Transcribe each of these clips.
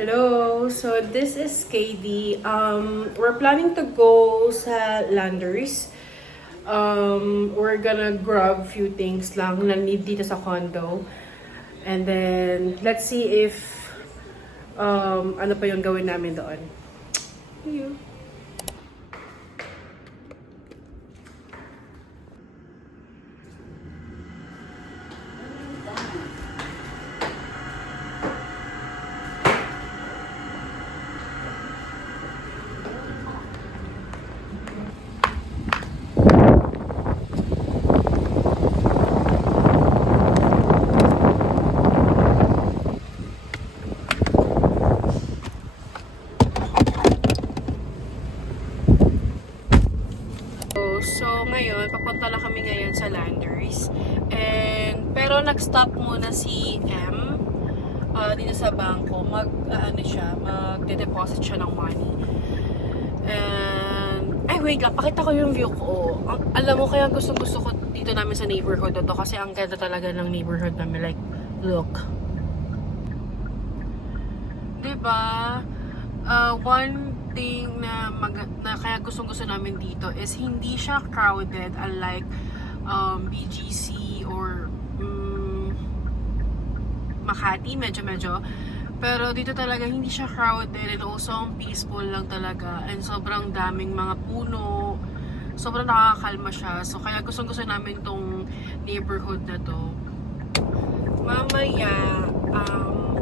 Hello! So, this is KD. We're planning to go sa Landers. We're gonna grab few things lang na need dito sa condo. And then, let's see if ano pa yung gawin namin doon. See you! So, ngayon, papunta na kami ngayon sa Landers. Pero nag-stop muna si M dito sa bangko. Magde-deposit siya ng money. Ay, wait lang. Pakita ko yung view ko. Alam mo, kaya gusto ko dito namin sa neighborhood na to kasi ang ganda talaga ng neighborhood namin. Like, look. Diba? One thing na kaya gustong-gusto namin dito is hindi siya crowded unlike BGC or Makati, medyo. Pero dito talaga hindi siya crowded and also peaceful lang talaga and sobrang daming mga puno. Sobrang nakakakalma siya. So kaya gustong-gusto namin tong neighborhood na to. Mamaya,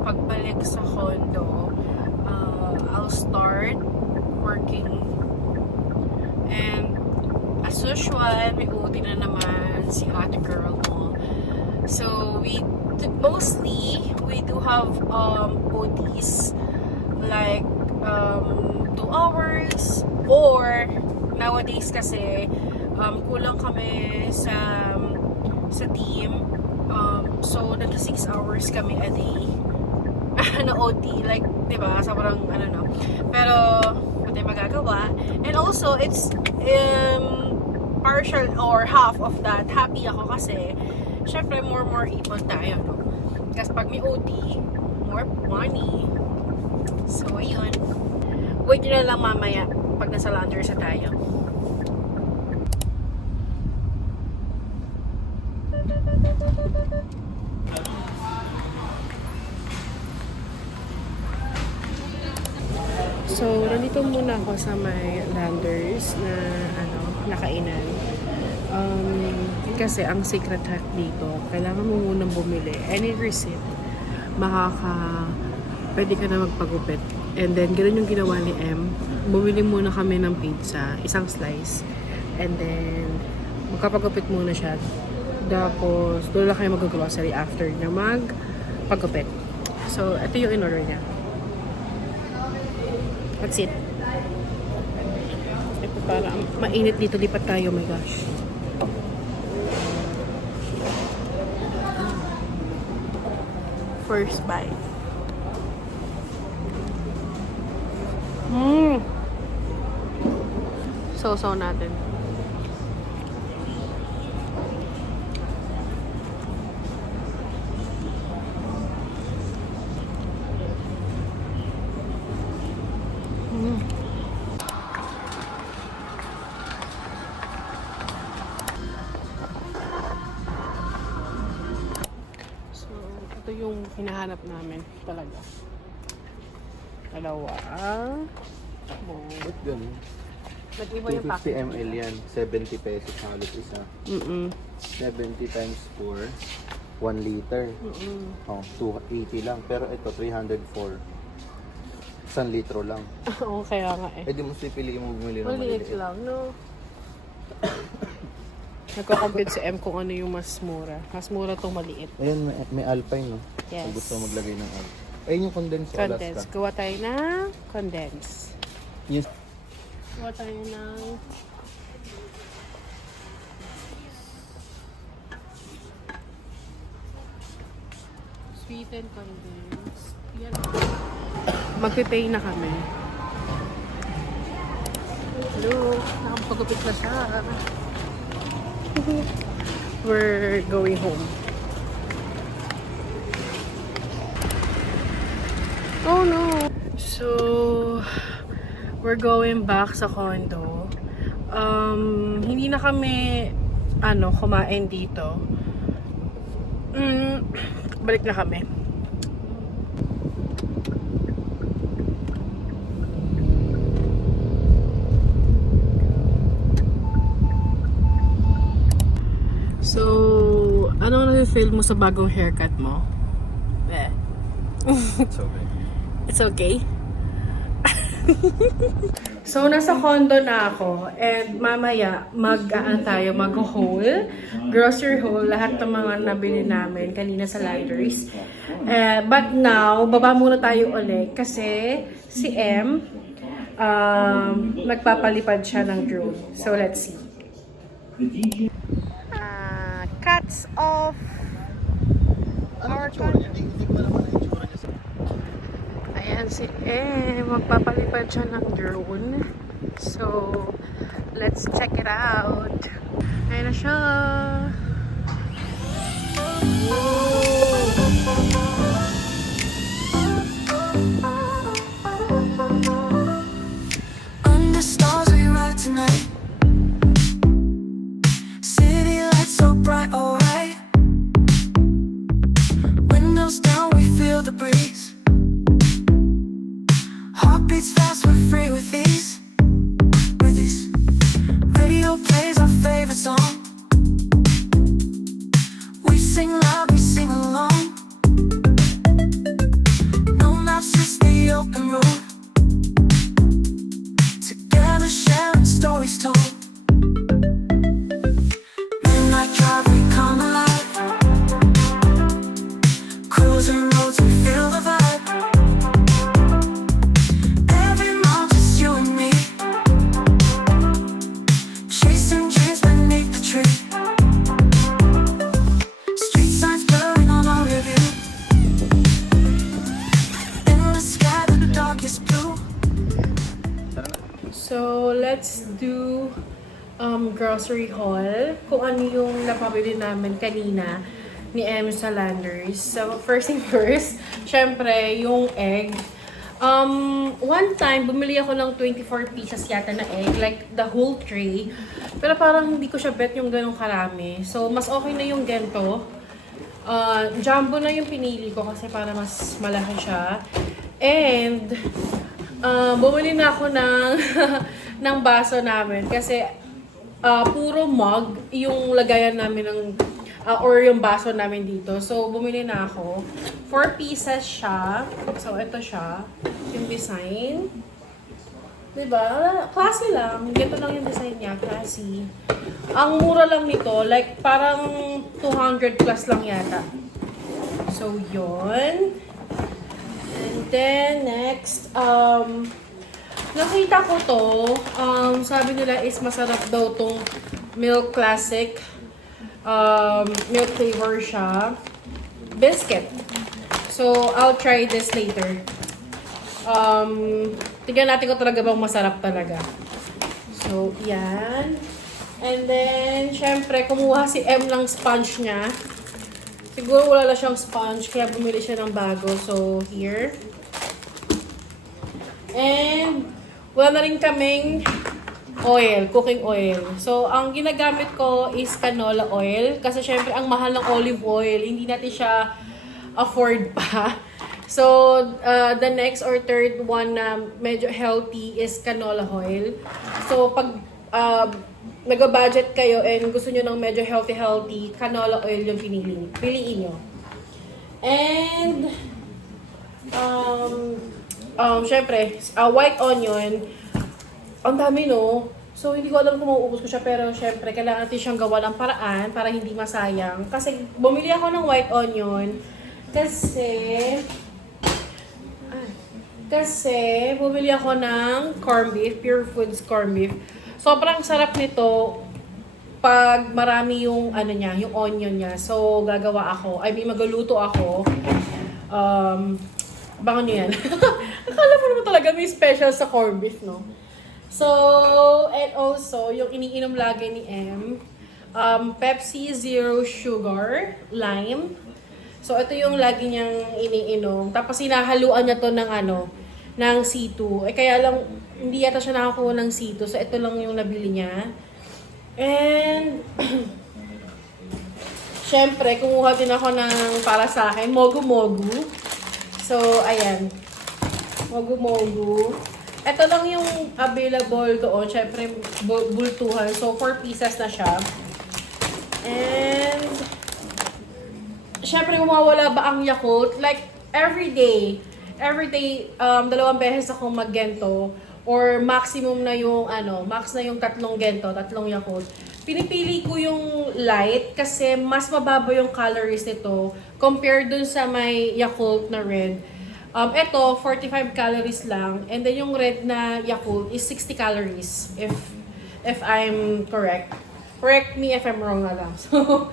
pagbalik sa condo, I'll start working. And as usual, may OT na naman si ate girl mo. So mostly we do have OTs like 2 hours or nowadays kasi kulang kami sa team. So nagka 6 hours kami a day na OT, like, diba, sobrang no. Pero hindi magagawa. And also it's partial or half of that happy ako kasi syempre more ipon tayo, no? Kasi pag may OT, more money. So ayun, wait nyo na lang mamaya pag nasa Landers na tayo. So, nandito muna ako sa may Landers na nakainan. Kasi ang secret hack dito, kailangan mo munang bumili. Any receipt, pwede ka na magpagupit. And then, ganoon yung ginawa ni M. Bumili muna kami ng pizza, isang slice. And then, magkapagupit muna siya. Tapos, doon lang kayo mag-grocery after na magpagupit. So, ito yung in-order niya. That's it. Ito para mainit dito. Lipat tayo. Oh my gosh. First bite. So natin. Ito yung hinahanap namin talaga. Dalawa. Ba't ganun? Nag-iba yung 250 package. ml yan. 70 pesos halos isa. 70 times 4, 1 liter. Oh, 280 lang. Pero ito, 304. 1 litro lang. Oo, kaya nga eh. Eh di mo pipiliin mo bumili ng Maliit maliliit. lang, no? Nagko-compute si M kung ano yung mas mura. Mas mura tong maliit. Ayun, may Alpine, no? Yes. Kung gusto mo maglagay ng Alpine. Ayun yung condensed sa Condense. Alaska. Gawa tayo ng condense. Yes. Gawa tayo ng sweetened condense. Yan. Magpipay na kami. Hello. Nakapagupit na siya. We're going home. Oh no! So, we're going back sa condo. Hindi na kami, kumain dito. Balik na kami. So, ano na-feel mo sa bagong haircut mo? It's okay. It's okay? So, nasa condo na ako and mamaya mag-haul, grocery haul, lahat ng mga nabili namin kanina sa Landers. But now, baba muna tayo ulit kasi si M, nagpapalipad siya ng drone. So, let's see. Cuts off our Ayan si magpapalipad siya ng drone. So, let's check it out. Ayan na siya. Under stars we ride tonight. City lights so bright, alright. Windows down, we feel the breeze. Heartbeats fast, we're free with ease. Radio plays our favorite song. We sing loud, we sing along. No maps, just the open road. Together sharing stories told. Midnight drive, we come alive. Cruising roads, we feel the vibe. Every mile, just you and me. Chasing dreams beneath the tree. Street signs blurring on our review. In the sky, the darkest blue. So, let's do grocery haul. Kung ano yung napabili namin kanina ni M sa Landers. So, first thing first, syempre, yung egg. One time, bumili ako ng 24 pieces yata na egg, like the whole tray. Pero parang hindi ko siya bet yung ganong karami. So, mas okay na yung ganito. Jumbo na yung pinili ko kasi para mas malaki siya. And, bumili na ako ng, ng baso namin kasi puro mug yung lagayan namin ng or yung baso namin dito. So, bumili na ako. 4 pieces siya. So, ito siya. Yung design. Diba? Classy lang. Ganito lang yung design niya. Classy. Ang mura lang nito. Like, parang 200 plus lang yata. So, yun. And then, next, nakita ko to, sabi nila is masarap daw tong Milk Classic. Milk flavor siya. Biscuit. So, I'll try this later. Tignan natin kung talaga bang masarap talaga. So, yan. And then, syempre, kumuha si M ng sponge niya. Siguro wala lang siyang sponge, kaya bumili siya ng bago. So, here. And, wala na rin kaming oil, cooking oil. So, ang ginagamit ko is canola oil. Kasi syempre, ang mahal ng olive oil, hindi natin siya afford pa. So, the next or third one na medyo healthy is canola oil. So, pag nag-budget kayo and gusto nyo ng medyo healthy, canola oil yung piliin nyo. And, syempre, white onion, ang dami no. So, hindi ko alam kung mauubos ko siya, pero syempre, kailangan natin siyang gawa ng paraan para hindi masayang. Kasi, bumili ako ng white onion kasi bumili ako ng corned beef, Pure Foods corned beef. Sobrang sarap nito pag marami yung yung onion niya. So, gagawa ako. Magluluto ako. Bangon nyo yan. Akala mo naman talaga may special sa corned beef, no? So, and also, yung iniinom lagi ni M, Pepsi Zero Sugar, Lime. So, ito yung lagi niyang iniinom. Tapos, hinahaluan niya to ng ng C2. Eh, kaya lang, hindi yata siya nakakuha ng C2. So, ito lang yung nabili niya. And, syempre, kumuha din ako ng para sa akin, Mogu-Mogu. So, ayan. Mogu-Mogu. Ito lang yung available doon. Syempre, bultuhan. So, 4 pieces na siya. And, syempre, mawawala ba ang Yakult? Like, every day, 2 beses akong mag-gento. Or maximum na yung, max na yung 3 gento, 3 Yakult. Pinipili ko yung light kasi mas mababa yung calories nito compared dun sa may Yakult na red. Ito, 45 calories lang. And then yung red na Yakult is 60 calories. If I'm correct. Correct me if I'm wrong na lang. So,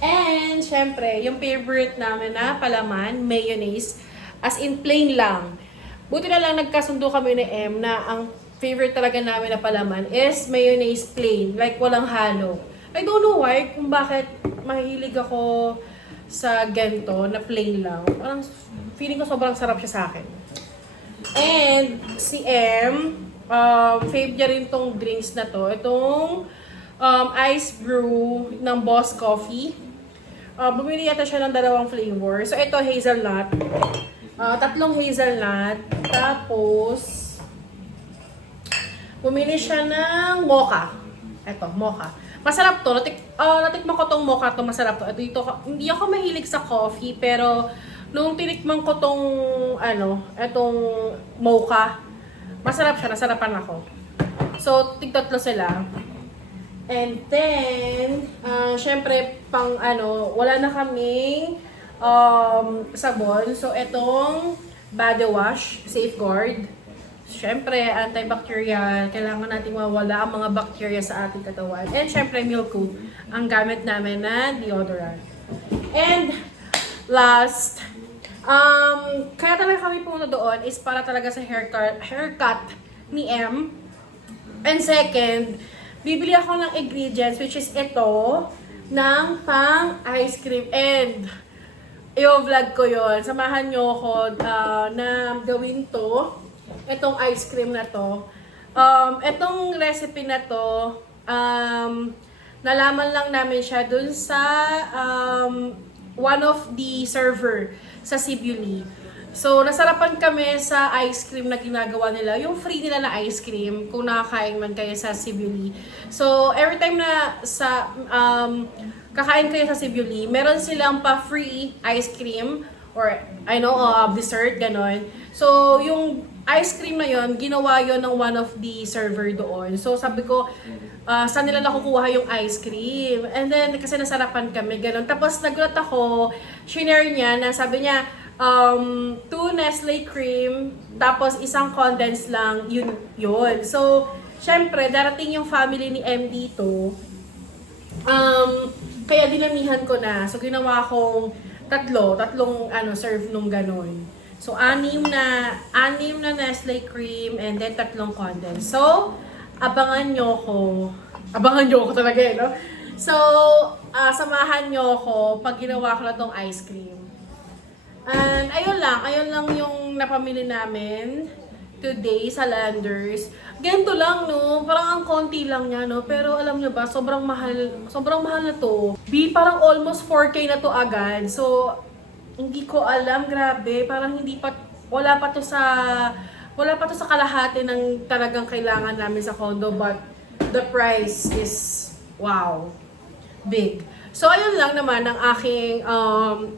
and syempre, yung favorite namin na palaman, mayonnaise. As in plain lang. Buti na lang nagkasundo kami ni M na ang favorite talaga namin na palaman is mayonnaise plain. Like walang halo. I don't know why, kung bakit mahilig ako sa gento na plain lang. Parang feeling ko sobrang sarap siya sa akin. And si M, fave niya rin tong drinks na to. Itong ice brew ng Boss Coffee. Bumili yata siya ng 2 flavor. So ito hazelnut. 3 hazelnut. Tapos bumili siya ng mocha. Ito, mocha. Masarap to. Natikman ko tong mocha to. Masarap to. Hindi ako mahilig sa coffee, pero nung tinikman ko tong, etong mocha, masarap siya. Nasarapan ako. So, tig-3 sila. And then, syempre, wala na kaming sabon. So, itong body wash, Safeguard. Syempre, antibacterial. Kailangan natin mawala ang mga bacteria sa ating katawan. And syempre, Milk-Coat, ang gamit namin na deodorant. And last, kaya talaga kami pumunta doon is para talaga sa haircut ni M. And second, bibili ako ng ingredients, which is ito, ng pang ice cream. And i-vlog ko yon. Samahan nyo ako na gawin to. Itong ice cream na to. Itong recipe na to, nalaman lang namin siya dun sa one of the server sa Sibuli. So, nasarapan kami sa ice cream na ginagawa nila. Yung free nila na ice cream, kung nakakain man kayo sa Sibuli. So, every time na kakain kayo sa Sibuli, meron silang pa-free ice cream or, dessert, ganon. So, yung ice cream na yon, ginawa yon ng one of the server doon. So, sabi ko, saan nila nakukuha yung ice cream? And then, kasi nasarapan kami, ganon. Tapos, nagulat ako, shinare niya na sabi niya, 2 Nestle cream, tapos isang condensed lang, yun. So, syempre, darating yung family ni M dito. Kaya dinamihan ko na. So, ginawa kong tatlong serve nung ganon. So, 6 na Nestle cream and then 3 condensed. So, abangan nyo ko. Abangan nyo ko talaga no? So, samahan nyo ko pag ginawa ko na tong ice cream. And ayun lang yung napamili namin today sa Landers. Ganito lang, no? Parang ang konti lang niya, no? Pero alam niyo ba, sobrang mahal na to. Parang almost 4K na to agad. So, hindi ko alam, grabe. Parang wala pa to sa kalahati ng talagang kailangan namin sa condo. But, the price is, wow, big. So, ayun lang naman ang aking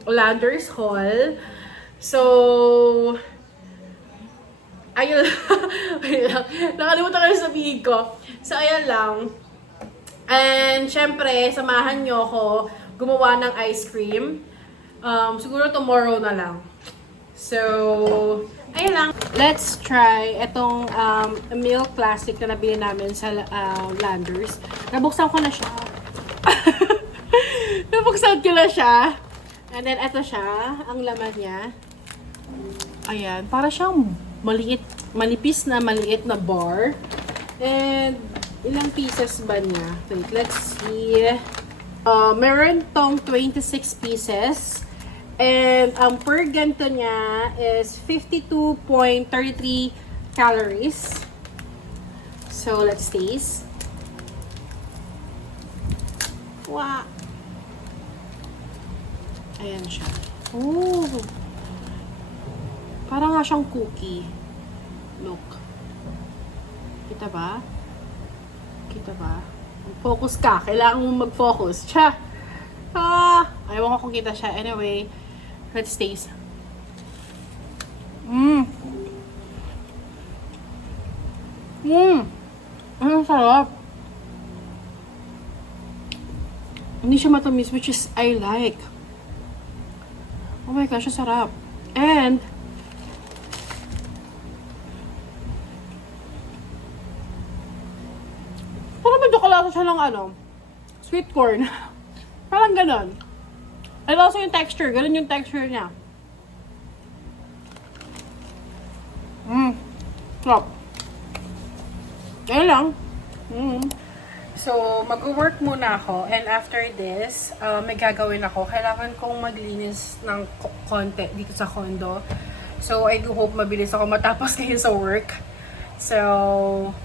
Landers haul. So, ayun lang. Nakalimutan ko yung sabihin ko. So, ayun lang. And, syempre, samahan nyo ako gumawa ng ice cream. Siguro tomorrow na lang. So, ayun lang. Let's try itong milk plastic na nabili namin sa Landers. Nabuksan ko na siya. Nabuksan ko na siya. And then, ito siya. Ang laman niya. Ayan. Para siyang manipis na maliit na bar. And, ilang pieces ba niya? Wait, let's see. Meron tong 26 pieces. And ang per ganto niya is 52.33 calories. So, let's taste. Wow! Ayan siya. Oh! Parang nga siyang cookie. Look. Kita ba? Kita ba? Focus ka. Kailangan mo mag-focus. Siya! Ayaw ko kung kita siya. Anyway, let's taste. Ang sarap. Hindi siya matamis, which is I like. Oh my gosh, ang sarap. And parang medyo kalasa siya ng sweet corn. Parang ganon. And also yung texture. Ganon yung texture niya. Sarap. Ayun lang. So, mag-work muna ako. And after this, may gagawin ako. Kailangan kong maglinis ng konti dito sa condo. So, I do hope mabilis ako matapos ngayon sa work. So,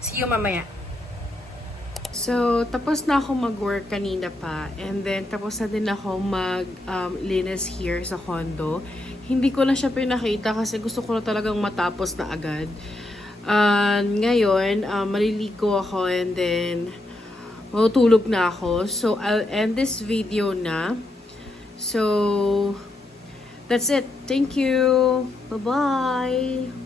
see you mamaya. So, tapos na ako mag-work kanina pa. And then, tapos na din ako mag-linis here sa condo. Hindi ko na siya pinakita kasi gusto ko na talagang matapos na agad. Ngayon, maliligo ako and then, matutulog na ako. So, I'll end this video na. So, that's it. Thank you. Bye-bye.